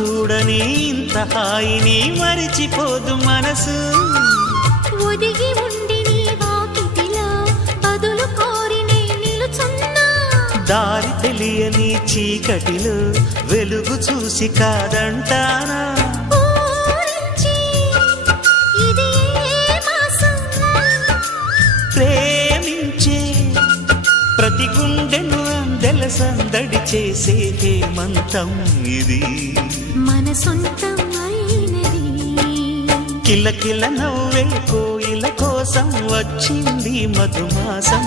చూడని ఇంత హాయిని మరిచిపోదు మనసు. ఒదిగి ఉండి నీ వాకిటిలో బదులు కోరి నే నిలుచున్నా. దారి తెలియని చీకటిలో వెలుగు చూసి కాదంటానా. ప్రేమించే ప్రతి గుండెను అందెల సందడి చేసే హేమంతం ఇది. మన సొంతం అయినది. కిలకిల నవ్వే కోయిల కోసం వచ్చింది మధుమాసం.